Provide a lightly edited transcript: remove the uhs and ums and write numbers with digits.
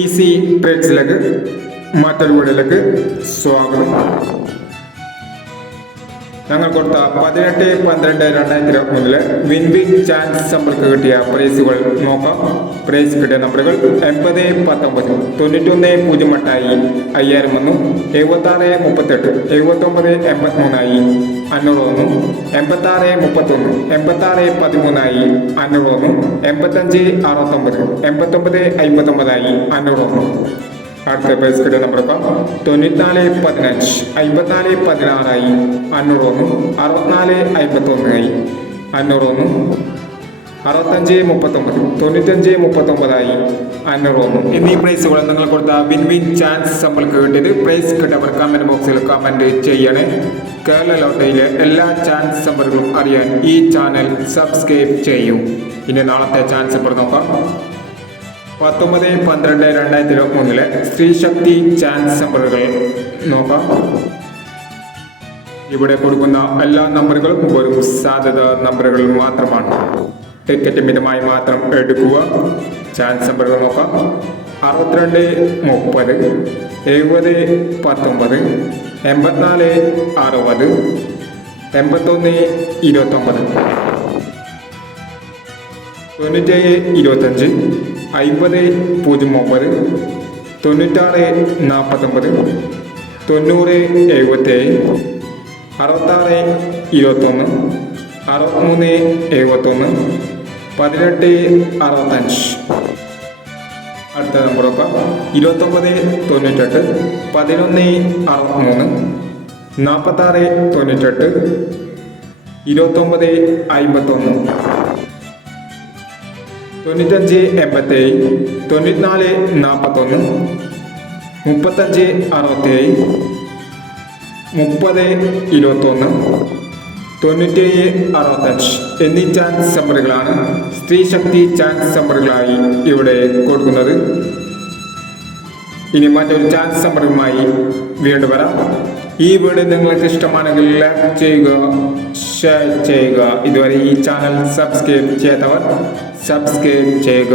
Easy ട്രേഡ്സിലേക്ക് മറ്റൊരു വീഡിയോയിലേക്ക് സ്വാഗതം. ഞങ്ങൾ കൊടുത്ത 18-12-2023 വിൻ വിൻ ചാൻസ് നമ്പർക്ക് കിട്ടിയ പ്രൈസുകൾ നോക്കാം. പ്രൈസ് കിട്ടിയ നമ്പറുകൾ 80, 19, 91, 08 5000 വന്നു, 76, 38, 79, 83 500 വന്നു, 86, 31, 86, 13 500 വന്നു, 85, 69, 89, 59 500 വന്നു. അടുത്ത പ്രൈസ് കിട്ടിയ നമ്പറൊക്കെ 94, 15, 54, 16 500 വന്നു, 64, 51 500 വന്നു, 65, 39, 95, 39 500 വന്നു. എന്നീ പ്രൈസുകൾ നിങ്ങൾ കൊടുത്ത വിൻ വിൻ ചാൻസ് നമ്മൾക്ക് കിട്ടിയത്. പ്രൈസ് കിട്ടിയവർ കമന്റ് ബോക്സിൽ കമന്റ് ചെയ്യണേ. കേരള ലോട്ടറിയിലെ എല്ലാ ചാൻസ് നമ്പറുകളും അറിയാൻ ഈ ചാനൽ സബ്സ്ക്രൈബ് ചെയ്യൂ. ഇനി നാളത്തെ ചാൻസ് നമ്പർ നോക്കാം. 19-12-2023 സ്ത്രീശക്തി ചാൻസ് നമ്പറുകൾ നോക്കാം. ഇവിടെ കൊടുക്കുന്ന എല്ലാ നമ്പറുകളും വെറും സാധ്യത നമ്പറുകൾ മാത്രമാണ്. ടിക്കറ്റ് മിതമായി മാത്രം എടുക്കുക. ചാൻസ് നമ്പറുകൾ നോക്കാം. 62, 30, 70, 19, 84, 60, 81, 29, 97, 25, 50, 09, 96, 49, 90, 77, 66, 21, 63, 71, 18, 65. അടുത്ത നമ്പറൊക്കെ 29, 98, 11, 63, 46, 98, 29, 51, 95, 87, 94, 41, 35, 67, 30, 21, 97, 65 എന്നീ ചാൻസ് നമ്പറുകളാണ് സ്ത്രീശക്തി ചാൻസ് നമ്പറുകളായി ഇവിടെ കൊടുക്കുന്നത്. ഇനി മറ്റൊരു ചാൻസ് നമ്പറുമായി വീണ്ടും വരാം. ഈ വീഡിയോ നിങ്ങൾക്ക് ഇഷ്ടമാണെങ്കിൽ ലൈക്ക് ചെയ്യുക, ഷെയർ ചെയ്യുക. ഇതുവരെ ഈ ചാനൽ സബ്സ്ക്രൈബ് ചെയ്യാത്തവർ സബ്സ്ക്രൈബ് ചെയ്യുക.